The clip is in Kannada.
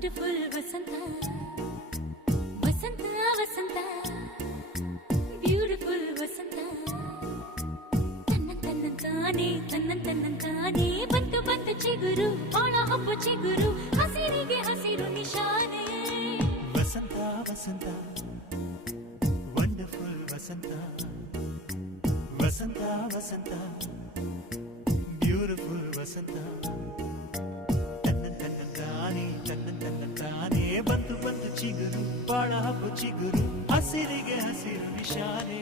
ವಂಡರ್ಫುಲ್ ವಸಂತ ವಸಂತ ವಸಂತ ಬ್ಯೂಟಿಫುಲ್ ವಸಂತ ತನ್ನಂತಾನೆ ಬಂತು ಬಂತು ಚಿಗುರು ಒಳ ಹಬ್ಬ ಚಿಗುರು ಹಸಿರಿಗೆ ಹಸಿರು ನಿಶಾನೆ ವಸಂತ ವಸಂತ ವಂಡರ್ಫುಲ್ ವಸಂತ ವಸಂತ ವಸಂತ ಬ್ಯೂಟಿಫುಲ್ ವಸಂತ ತನ್ನಂತಾನೆ ಬಂತು ಬಂತು ಚಿಗುರು ಬಾಳ ಹಬ್ಬ ಚಿಗುರು ಹಸಿರಿಗೆ ಹಸಿರು ನಿಶಾನೆ